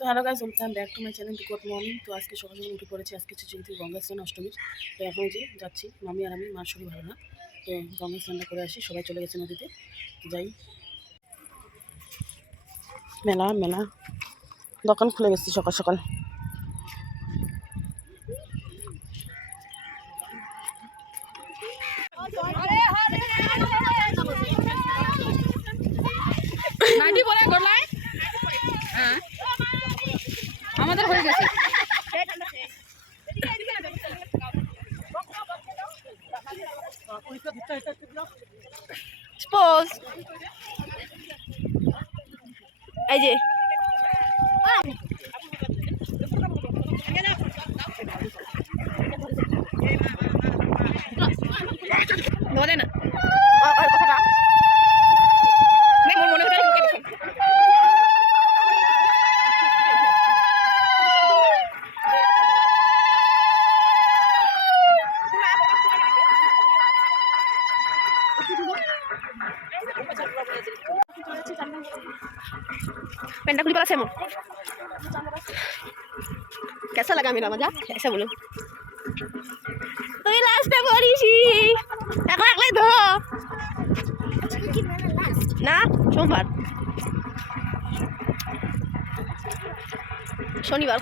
তো hello guys, welcome back to my channel. Good morning. তো আজকে সকাল সকাল উঠে পড়েছি। আজকে হচ্ছে যেহেতু গঙ্গা স্নান অষ্টমীর, তো এখন যে যাচ্ছি মামি আর আমি। মার শরীর ভালো না, তো গঙ্গা স্নানটা করে আসি। সবাই চলে গেছে নদীতে, যাই। মেলা মেলা দোকান খুলে গেছি সকাল সকাল। আমাদের হয়ে গেছে। এই যে ধরে না কথাটা মনে হচ্ছে पेंटा खुली पड़ा कैसा लगा मेरा मजा? ऐसा बोलो। तो लास्ट में बोलीसी একলা ধো না সোমবার শনিবার।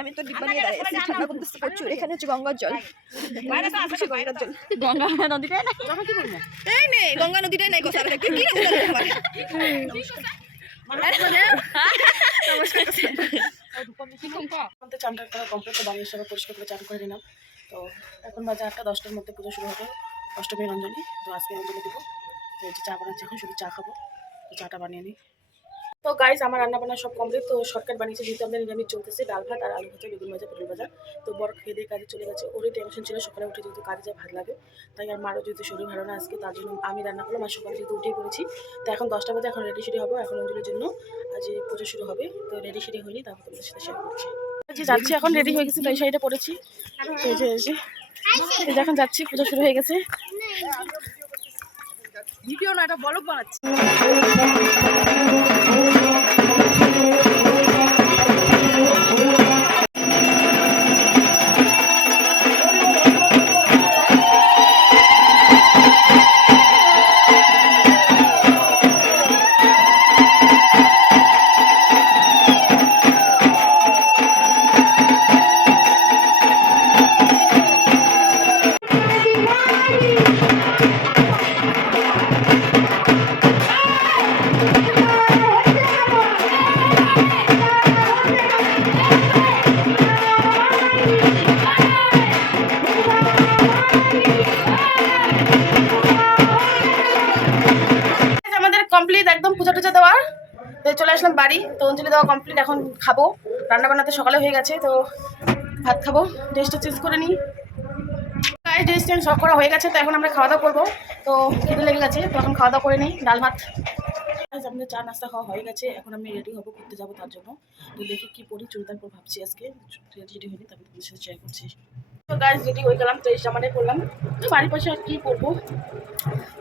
আমি তো ডিব্বা নিয়ে দাঁড়িয়ে আছি, ঠান্ডা করতেছে প্রচুর। এখানে হচ্ছে গঙ্গার জল, গঙ্গার জল। গঙ্গা নদীটাই নাই, এই নেই গঙ্গা নদীটাই নাই। কথা কি চানটা করা কমপ্লিট, তো বাড়ির সবাই পরিষ্কার করে চান করে নিলাম। তো এখন বাজে 8টা, 10টার মধ্যে পুজো শুরু হবে, অষ্টমীর অঞ্জলি। তো আজকে অঞ্জলি দেবো। তো এই যে চা বানাচ্ছি, এখন শুধু চা খাবো, তো চাটা বানিয়ে নিই। তো গাইস, আমার রান্না বান্না সব কমপ্লিট। তো শর্টকাট বানিয়েছি, যেহেতু আমাদের নিরামিষ চলতেছে, ডাল ভাত আর আলু ভাজা, বেগুন ভাজা, পটল ভাজা। তো বড় খেয়ে দিয়ে কাজে চলে গেছে। ওরই টেনশন ছিল সকালে উঠে, যেহেতু কাজে যায় ভাত লাগে, তাই আর মারও যেহেতু শরীর ভালো না আজকে, তার জন্য আমি রান্না করলাম। আর সকালে যেহেতু উঠেই পড়েছি, তো এখন 10টা বাজে, এখন রেডি সেডি হবো। এখন অঞ্জলির জন্য আজ পুজো শুরু হবে। তো রেডি সেডি হয়নি, তারপর তোমাদের সাথে শেয়ার করছি। যে যাচ্ছি, এখন রেডি হয়ে গেছি, তো এই শাড়িটা পরেছি। তো এই যে এখন যাচ্ছি, পুজো শুরু হয়ে গেছে। ভিডিও না, এটা ব্লগ বানাচ্ছি। একদম পুজো টুজো দেওয়া, তো চলে আসলাম বাড়ি। তো অঞ্জলি দেওয়া কমপ্লিট, এখন খাবো। রান্না বান্নাতে সকালে হয়ে গেছে, তো ভাত খাবো। ড্রেসটা চেঞ্জ করে নিই। ড্রেস চেঞ্জ সব করা হয়ে গেছে, তো এখন আমরা খাওয়া দাওয়া করবো। তো খিদে লেগে গেছে, তো এখন খাওয়া দাওয়া করে নিই। ডাল ভাত আমাদের চা নাস্তা খাওয়া হয়ে গেছে। এখন আমি রেডি হবো, ঘুরতে যাবো তার জন্য। তো দেখি কি পরি, চুড়িদার পর ভাবছি আজকে। রেডি হয়নি, তারপর তোমাদের সাথে শেয়ার করছি। তো গাইস, রেডি হয়ে গেলাম। তো এই জামাটাই পরলাম, তো বাড়ির পাশে আর কি পরবো।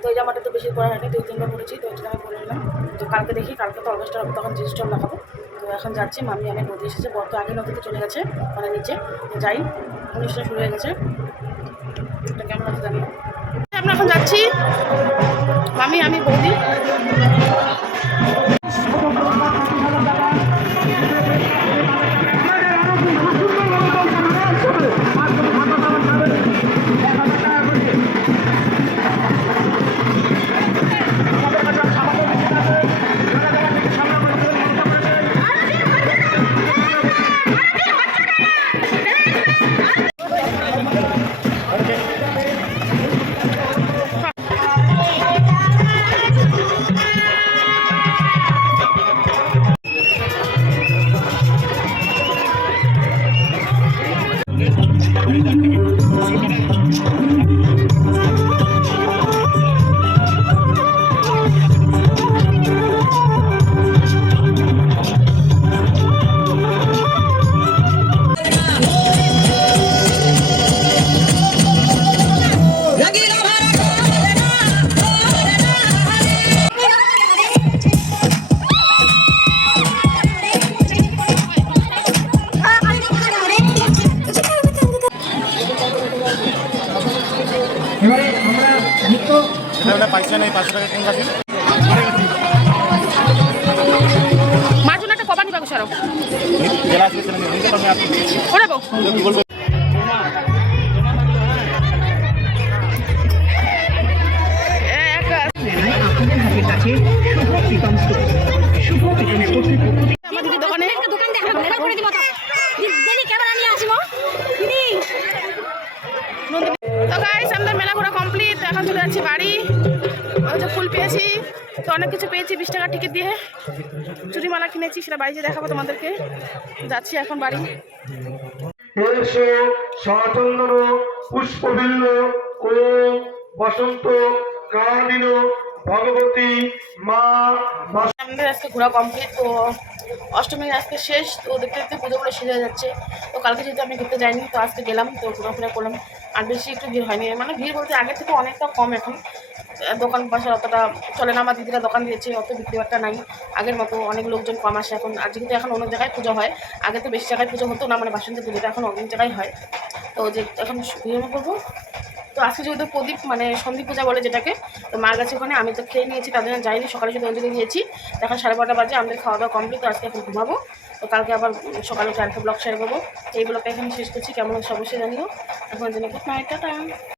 তো এই জামাটা তো বেশি পরা হয়নি, 2-3বার পরেছি, তো এটা আমি পরে নিলাম। তো কালকে দেখি, কালকে তো অর্কেস্ট্রা হবে, তখন জিনিস স্টল লাগাবো। তো এখন যাচ্ছি, মামি আমি নদী এসেছে, বর তো আগে নদীতে চলে গেছে, মানে নিচে। যাই, অনুষ্ঠান শুরু হয়ে গেছে। এটা কেমন আছে জানি। আমরা এখন যাচ্ছি, মামি আমি বৌদি। পয়সা নেই, 500 টাকা কোন গাছে? মার জন্য একটা কবা নিবা সরো জেলা আছে সেটা নিতে পারবে আপনি। ওরাবো কি বলবো? আমাদের দোকানে দোকান দেখা মেলা করে দিব তো দিদি ক্যামেরা নিয়ে আসবো দিদি তো গাইস আমাদের মেলা ঘোরা কমপ্লিট। এখন চলে যাচ্ছি বাড়ি। ওই যে ফুল পেয়েছি, তো অনেক কিছু পেয়েছি 20 টাকা টিকিট দিয়ে। চুড়িমালা কিনেছি, সেটা বাড়ি যেয়ে দেখাবো তোমাদেরকে। যাচ্ছি এখন বাড়ি। এসো স্বাতন্দ্র পুষ্পবিল্ল ও বসন্ত কালিন ভগবতী মা আমাদের আজকে ঘোরা কমপ্লিট। তো অষ্টমীর আজকে শেষ, তো দেখতে দেখতে পুজোগুলো শেষ হয়ে যাচ্ছে। তো কালকে যেহেতু আমি ঘুরতে যাইনি, তো আজকে গেলাম, তো ঘোরাফেরা করলাম। আর বেশি একটু ভিড় হয়নি, মানে ভিড় বলতে আগের থেকে অনেকটা কম এখন। দোকান পাশে অতটা চলে না, আমার দিদিরা দোকান দিয়েছে, অত বিক্রি বাট্টা নাই আগের মতো, অনেক লোকজন কম আসে এখন। আর যেহেতু এখন অনেক জায়গায় পুজো হয়, আগে তো বেশি জায়গায় পুজো হতো না, মানে বাসন্তী পুজোটা এখন অনেক জায়গায় হয়। তো যে এখন বিরিয়ানি করবো। তো আজকে যেহেতু প্রদীপ মানে সন্ধি পূজা বলে যেটাকে, তো মার কাছে ওখানে আমি তো খেয়ে নিয়েছি, তাদের জন্য যাইনি, সকালে শুধু অঞ্জলি দিয়েছি। এখন 12:30 বাজে, আমাদের খাওয়া দাওয়া কমপ্লিট। তো আজকে এখন ঘুমাবো। তো কালকে আবার সকালে উঠে আরেকটা ব্লগ শেয়ার করবো। এই ব্লগটা এখানে শেষ করছি, কেমন হচ্ছে অবশ্যই জানিও। এখন জন্য গুড নাইট, টাটা।